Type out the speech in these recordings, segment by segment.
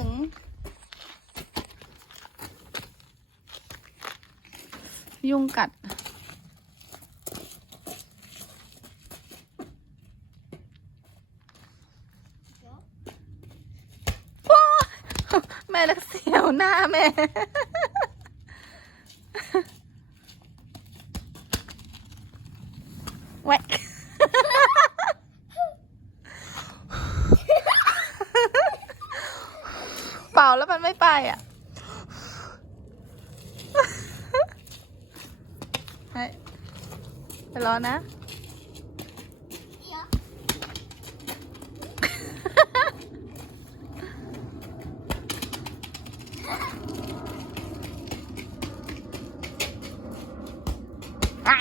ึง ยุงกัด แม่ลักเสียวหน้าแม่ ไปอะให้ไปรอนะไอ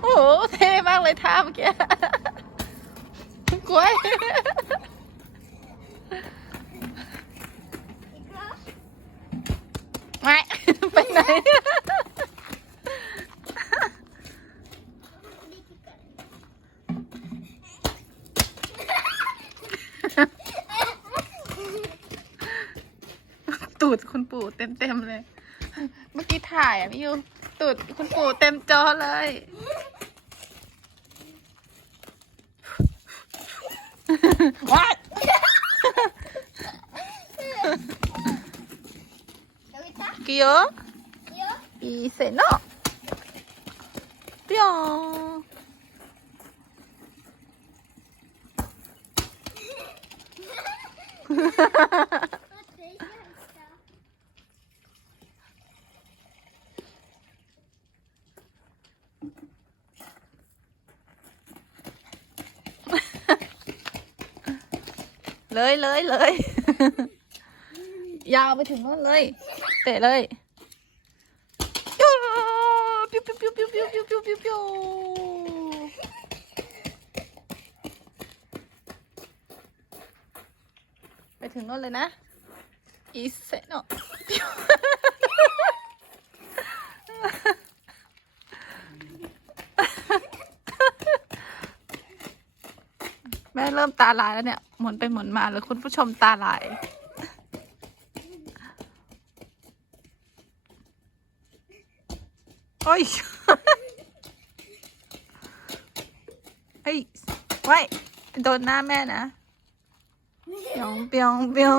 โอ้โหเท่มากเลยท่าเมื่อกี้ กล้วยไม่ไปไหนตูดคุณปู่เต็มเต็มๆเลย เมื่อกี้ถ่ายอะพี่ยูตูดคุณปู่เต็มจอเลย 귀여워? 귀여워? 이세노? 뿅. เลยเลยเลยยาวไปถึงนู่นเลย เตะเลยปิ้วปิ้วปิ้วปิ้วปิ้วปิ้วปิ้วปิ้วปิ้วไปถึงนู่นเลยนะอีเซโนะปิ้วแม่เริ่มตาลายแล้วเนี่ย หมุนไปหมุนมาแล้วคุณผู้ชมตาลาย โอ้ยเฮ้ยไว้โดนหน้าแม่นะเปียงเปียงเปียง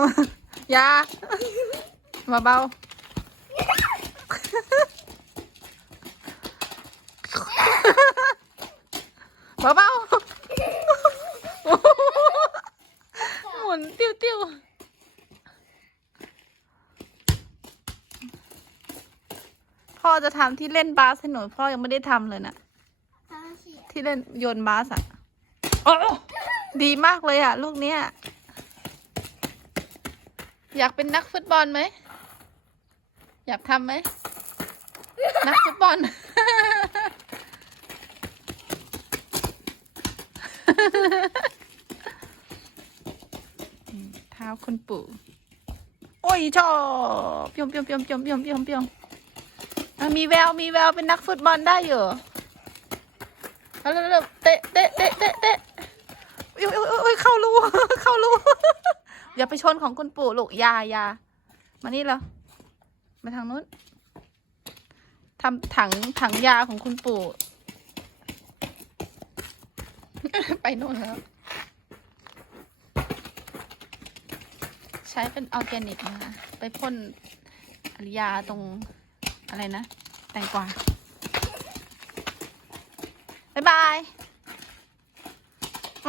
อยามาเบาเบาเบาห มุนติ้วติ้วพ่อจะทำที่เล่นบาสให้หนูพ่อยังไม่ได้ทำเลยนะที่เล่นโยนบาสอะโอ้ดีมากเลยอะลูกเนี้ยอยากเป็นนักฟุตบอลไหม อยากทำไหม นักฟุตบอลเท้าคุณปู่ โอ้ยชอบเปียงเปียงเปียงเปียงเปียงเปียงเปียงอะมีแววมีแววเป็นนักฟุตบอลได้อยู่เอาเร็วเตะเตะเตะเตะเตะอุ้ยอุ้ยอุ้ยเข้ารูเข้ารูอย่าไปชนของคุณปู่ลูกยายามานี่แล้วมาทางนู้นทำถังถังยาของคุณปู่ ไปโน่นแล้ว ใช้เป็นออแกนิกนะคะ ไปพ่นอริยาตรงอะไรนะ แตงกวาบ๊ายบาย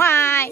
บาย